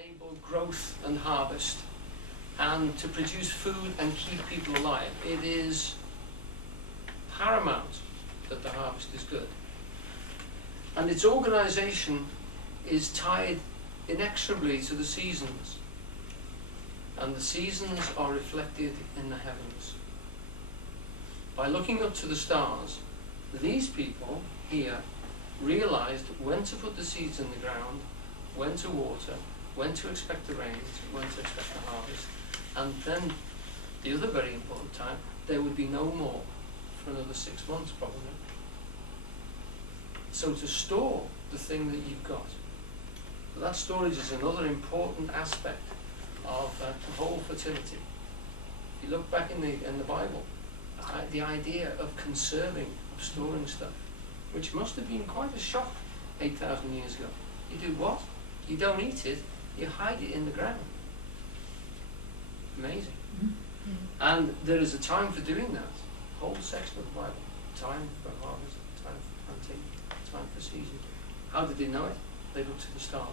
enable growth and harvest, and to produce food and keep people alive. It is paramount that the harvest is good. And its organization is tied inexorably to the seasons. And the seasons are reflected in the heavens. By looking up to the stars, these people here realized when to put the seeds in the ground, when to water, when to expect the rains, when to expect the harvest. And then, the other very important time, there would be no more for another 6 months probably. So to store the thing that you've got. So that storage is another important aspect of the whole fertility. If you look back in the Bible, the idea of conserving, of storing stuff, which must have been quite a shock 8,000 years ago. You do what? You don't eat it, you hide it in the ground. Amazing. Mm-hmm. And there is a time for doing that. Whole section of the Bible. Time for harvest, time for planting, time for season. How did they know it? They looked to the stars.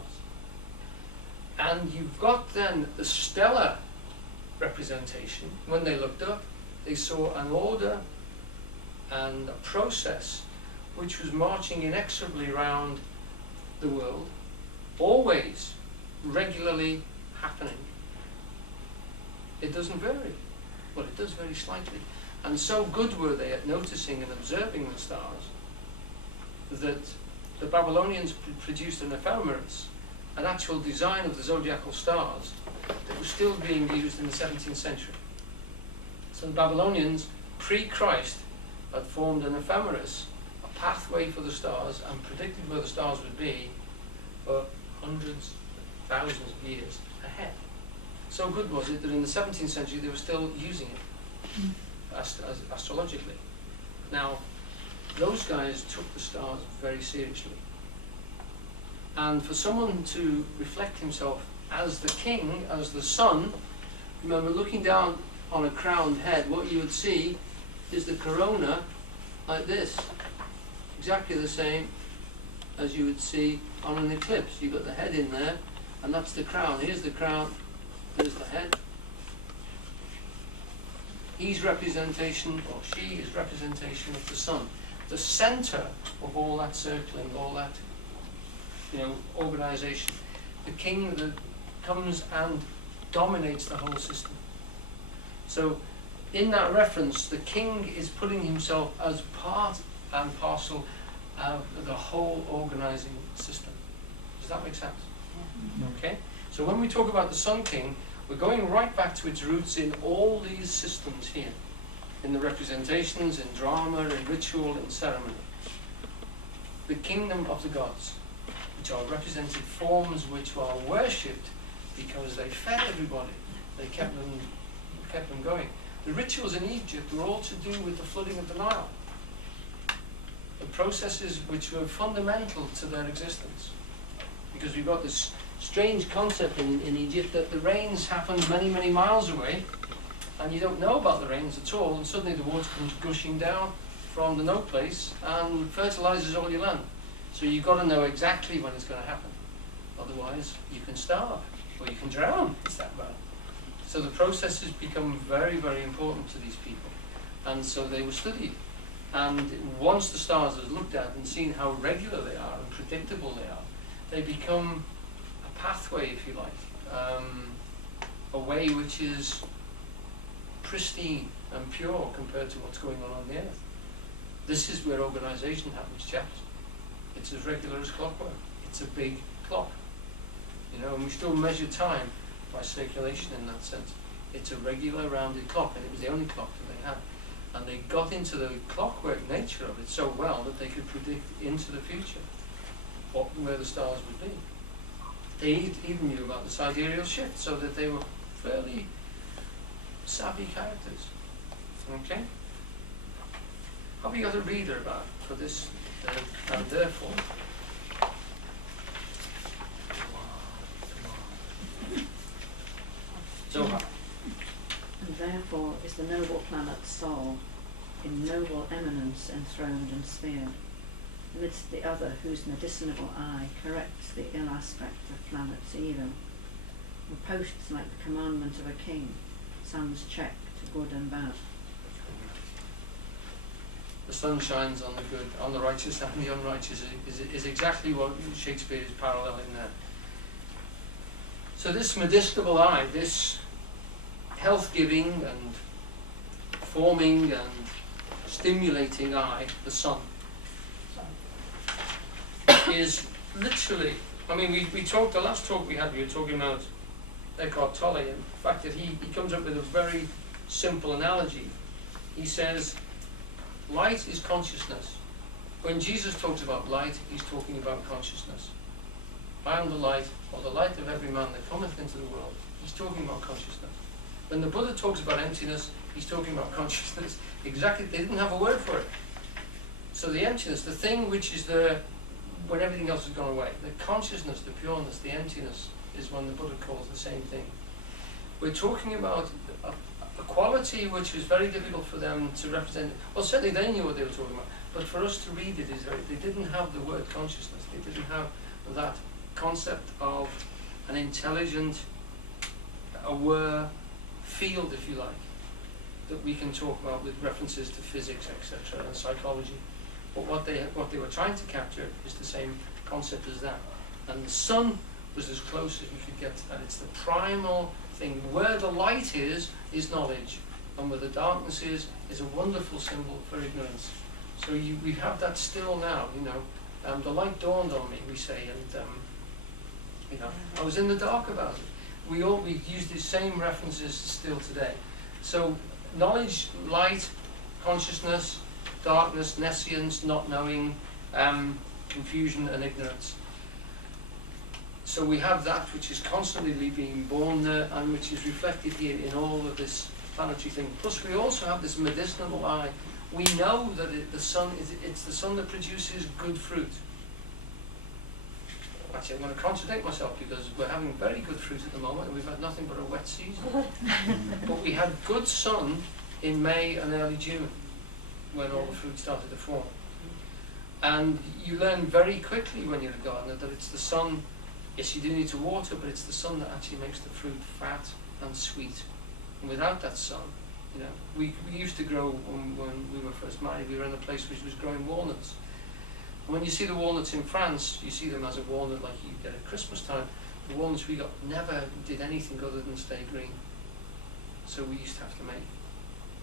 And you've got then the stellar representation. When they looked up, they saw an order and a process which was marching inexorably around the world, always, regularly happening. It doesn't vary, but it does very slightly. And so good were they at noticing and observing the stars that the Babylonians produced an ephemeris, an actual design of the zodiacal stars that was still being used in the 17th century. So the Babylonians, pre-Christ, had formed an ephemeris, a pathway for the stars, and predicted where the stars would be for hundreds, thousands of years ahead. So good was it that in the 17th century they were still using it astrologically. Now, those guys took the stars very seriously. And for someone to reflect himself as the king, as the sun, remember looking down on a crowned head, what you would see is the corona like this. Exactly the same as you would see on an eclipse. You've got the head in there, and that's the crown. Here's the crown, there's the head. He's representation, or she is representation of the sun. The center of all that circling, all that, organization. The king that comes and dominates the whole system. So, in that reference, the king is putting himself as part and parcel of the whole organizing system. Does that make sense? Yeah. Okay? So when we talk about the Sun King, we're going right back to its roots in all these systems here. In the representations, in drama, in ritual, in ceremony. The kingdom of the gods, which are represented forms which are worshipped because they fed everybody. They kept them going. The rituals in Egypt were all to do with the flooding of the Nile. The processes which were fundamental to their existence. Because we've got this strange concept in Egypt that the rains happen many, many miles away, and you don't know about the rains at all, and suddenly the water comes gushing down from the no place and fertilizes all your land. So you've got to know exactly when it's going to happen. Otherwise, you can starve, or you can drown. It's that bad. So the processes become very, very important to these people. And so they were studied. And once the stars are looked at and seen how regular they are and predictable they are, they become a pathway, if you like, a way which is pristine and pure compared to what's going on the earth. This is where organization happens, chaps. It's as regular as clockwork. It's a big clock. And we still measure time by circulation in that sense. It's a regular rounded clock, and it was the only clock that they had. And they got into the clockwork nature of it so well that they could predict into the future where the stars would be. They even knew about the sidereal shift, so that they were fairly savvy characters. Okay? Have you got a reader for this and therefore? Zohar. And therefore is the noble planet Sol, in noble eminence enthroned and sphered, amidst the other whose medicinal eye corrects the ill aspect of planets even, The posts like the commandment of a king, sun's check to good and bad. The sun shines on the good, on the righteous and the unrighteous is exactly what Shakespeare is paralleling there. So this medicinal eye, this health-giving and forming and stimulating eye, the sun, is literally, I mean, we talked, the last talk we had, we were talking about Eckhart Tolle, and the fact that he comes up with a very simple analogy. He says, light is consciousness. When Jesus talks about light, he's talking about consciousness. I am the light, or the light of every man that cometh into the world. He's talking about consciousness. When the Buddha talks about emptiness, he's talking about consciousness. Exactly, they didn't have a word for it. So the emptiness, the thing which is there when everything else has gone away, the consciousness, the pureness, the emptiness, is when the Buddha calls the same thing. We're talking about a quality which was very difficult for them to represent. Well, certainly they knew what they were talking about, but for us to read it is very, they didn't have the word consciousness. They didn't have that concept of an intelligent, aware field, if you like, that we can talk about with references to physics, etc., and psychology. But what they were trying to capture is the same concept as that. And the sun was as close as we could get to that. It's the primal thing. Where the light is knowledge, and where the darkness is a wonderful symbol for ignorance. So we have that still now, you know. The light dawned on me, we say, and you know, I was in the dark about it. We use these same references still today. So knowledge, light, consciousness, darkness, nescience, not knowing, confusion and ignorance. So we have that which is constantly being born there and which is reflected here in all of this planetary thing. Plus we also have this medicinal eye. We know that it's the sun that produces good fruit. Actually, I'm going to contradict myself because we're having very good fruit at the moment and we've had nothing but a wet season. But we had good sun in May and early June when all the fruit started to form. And you learn very quickly when you're a gardener that it's the sun. Yes, you do need to water, but it's the sun that actually makes the fruit fat and sweet. And without that sun, you know, we used to grow, when we were first married, we were in a place which was growing walnuts. And when you see the walnuts in France, you see them as a walnut like you get at Christmas time. The walnuts we got never did anything other than stay green. So we used to have to make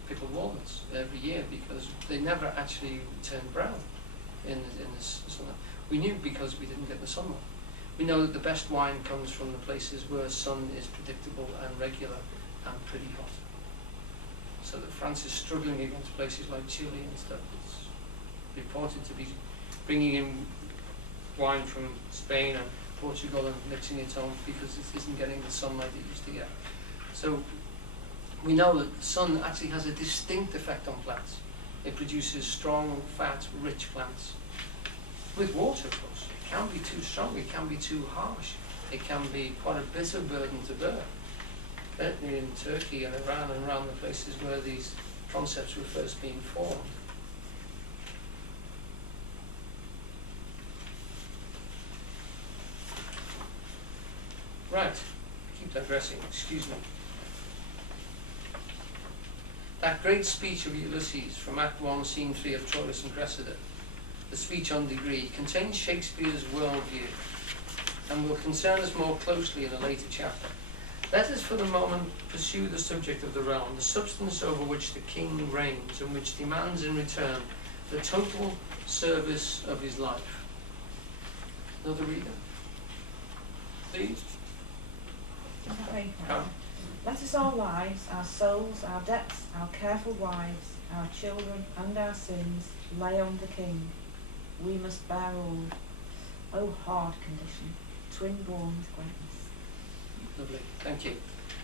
pickled walnuts every year because they never actually turned brown in the sun. We knew because we didn't get the sunlight. We know that the best wine comes from the places where sun is predictable and regular and pretty hot. So that France is struggling against places like Chile and stuff. It's reported to be bringing in wine from Spain and Portugal and mixing it on because it isn't getting the sunlight it used to get. So we know that the sun actually has a distinct effect on plants. It produces strong, fat, rich plants. With water, of course. It can be too strong, it can be too harsh. It can be quite a bitter burden to bear. Certainly in Turkey and Iran and around the places where these concepts were first being formed. Right, keep digressing, excuse me. That great speech of Ulysses from Act 1, Scene 3 of Troilus and Cressida, the speech on degree, contains Shakespeare's worldview and will concern us more closely in a later chapter. Let us for the moment pursue the subject of the realm, the substance over which the king reigns and which demands in return the total service of his life. Another reader? Please. Come. Let us our lives, our souls, our debts, our careful wives, our children and our sins lay on the king. We must bear all. O hard condition, twin born with greatness. Lovely, thank you.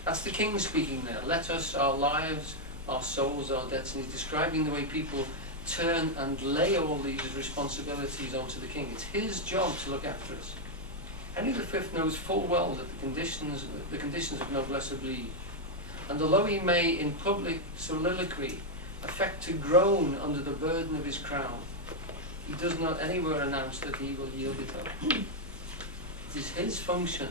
That's the king speaking there. Let us, our lives, our souls, our debts, and he's describing the way people turn and lay all these responsibilities onto the king. It's his job to look after us. Henry V knows full well that the conditions of noblesse oblige, and although he may in public soliloquy affect to groan under the burden of his crown, he does not anywhere announce that he will yield it up. It is his function